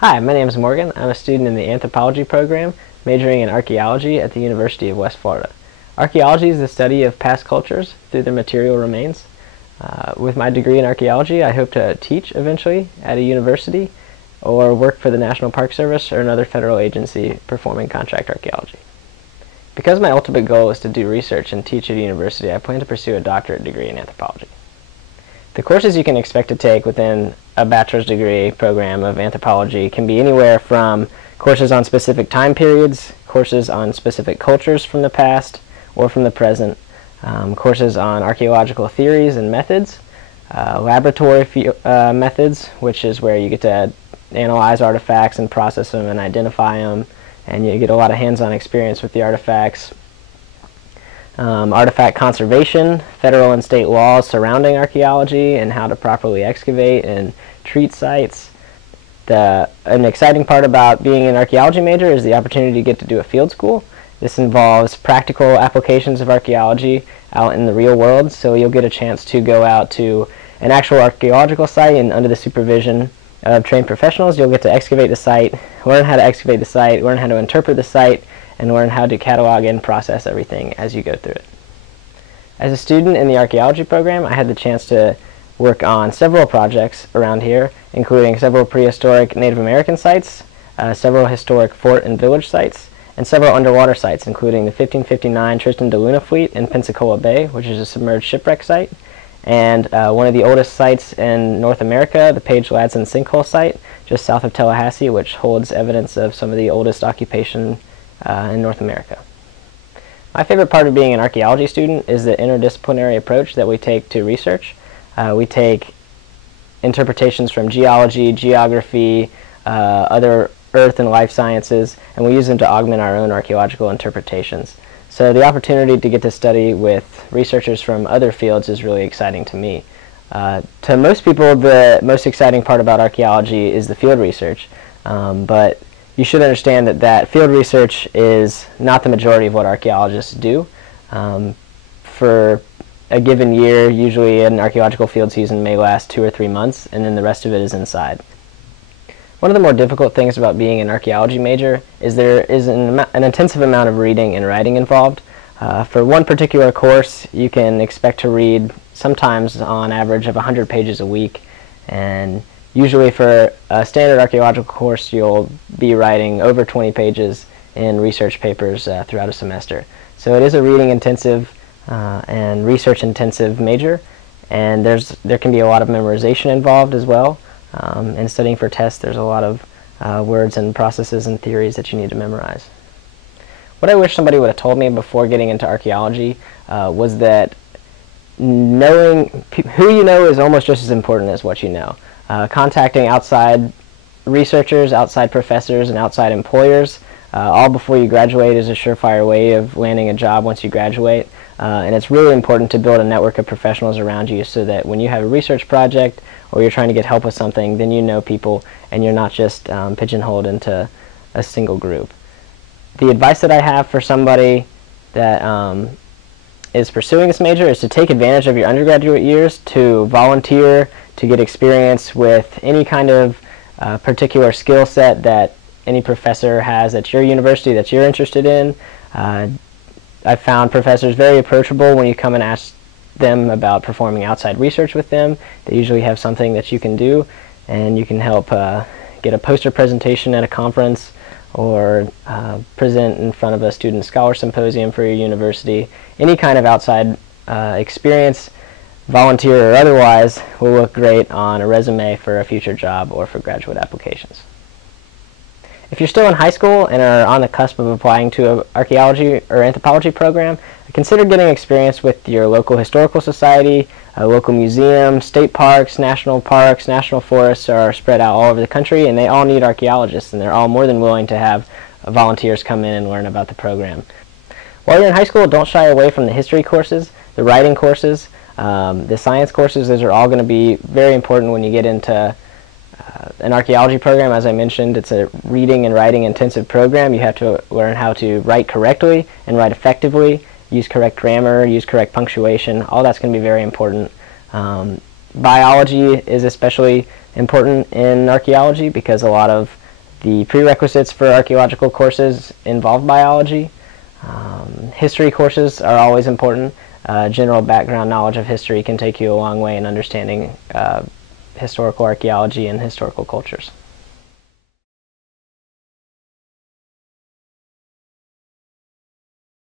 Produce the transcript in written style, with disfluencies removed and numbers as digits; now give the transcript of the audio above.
Hi, my name is Morgan. I'm a student in the Anthropology program, majoring in archaeology at the University of West Florida. Archaeology is the study of past cultures through their material remains. With my degree in archaeology, I hope to teach eventually at a university or work for the National Park Service or another federal agency performing contract archaeology. Because my ultimate goal is to do research and teach at a university, I plan to pursue a doctorate degree in anthropology. The courses you can expect to take within a bachelor's degree program of anthropology can be anywhere from courses on specific time periods, courses on specific cultures from the past or from the present, courses on archaeological theories and methods, laboratory methods, which is where you get to analyze artifacts and process them and identify them, and you get a lot of hands-on experience with the artifacts. Artifact conservation, federal and state laws surrounding archaeology and how to properly excavate and treat sites. An exciting part about being an archaeology major is the opportunity to get to do a field school. This involves practical applications of archaeology out in the real world, so you'll get a chance to go out to an actual archaeological site, and under the supervision of trained professionals you'll get to excavate the site, learn how to excavate the site, learn how to interpret the site, and learn how to catalog and process everything as you go through it. As a student in the archaeology program, I had the chance to work on several projects around here, including several prehistoric Native American sites, several historic fort and village sites, and several underwater sites, including the 1559 Tristan da Luna fleet in Pensacola Bay, which is a submerged shipwreck site, and one of the oldest sites in North America, the Page Ladson Sinkhole site, just south of Tallahassee, which holds evidence of some of the oldest occupation in North America. My favorite part of being an archaeology student is the interdisciplinary approach that we take to research. We take interpretations from geology, geography, other earth and life sciences, and we use them to augment our own archaeological interpretations. So the opportunity to get to study with researchers from other fields is really exciting to me. To most people, the most exciting part about archaeology is the field research, but you should understand that field research is not the majority of what archaeologists do. For a given year, usually an archaeological field season may last 2 or 3 months, and then the rest of it is inside. One of the more difficult things about being an archaeology major is there is an intensive amount of reading and writing involved. For one particular course, you can expect to read sometimes on average of 100 pages a week, and usually for a standard archaeological course you'll be writing over 20 pages in research papers throughout a semester. So it is a reading intensive and research intensive major, and there can be a lot of memorization involved as well. In studying for tests, there's a lot of words and processes and theories that you need to memorize. What I wish somebody would have told me before getting into archaeology was that knowing who you know is almost just as important as what you know. Contacting outside researchers, outside professors, and outside employers all before you graduate is a surefire way of landing a job once you graduate. And it's really important to build a network of professionals around you so that when you have a research project or you're trying to get help with something, then you know people and you're not just pigeonholed into a single group. The advice that I have for somebody that is pursuing this major is to take advantage of your undergraduate years to volunteer, to get experience with any kind of particular skill set that any professor has at your university that you're interested in. I've found professors very approachable when you come and ask them about performing outside research with them. They usually have something that you can do, and you can help get a poster presentation at a conference or present in front of a student scholar symposium for your university. Any kind of outside experience, volunteer or otherwise, will look great on a resume for a future job or for graduate applications. If you're still in high school and are on the cusp of applying to an archaeology or anthropology program, consider getting experience with your local historical society, a local museum. State parks, national forests are spread out all over the country, and they all need archaeologists, and they're all more than willing to have volunteers come in and learn about the program. While you're in high school, don't shy away from the history courses, the writing courses, the science courses. Those are all going to be very important when you get into an archaeology program. As I mentioned, it's a reading and writing intensive program. You have to learn how to write correctly and write effectively, use correct grammar, use correct punctuation. All that's going to be very important. Biology is especially important in archaeology because a lot of The prerequisites for archaeological courses involve biology. History courses are always important. General background knowledge of history can take you a long way in understanding historical archaeology and historical cultures.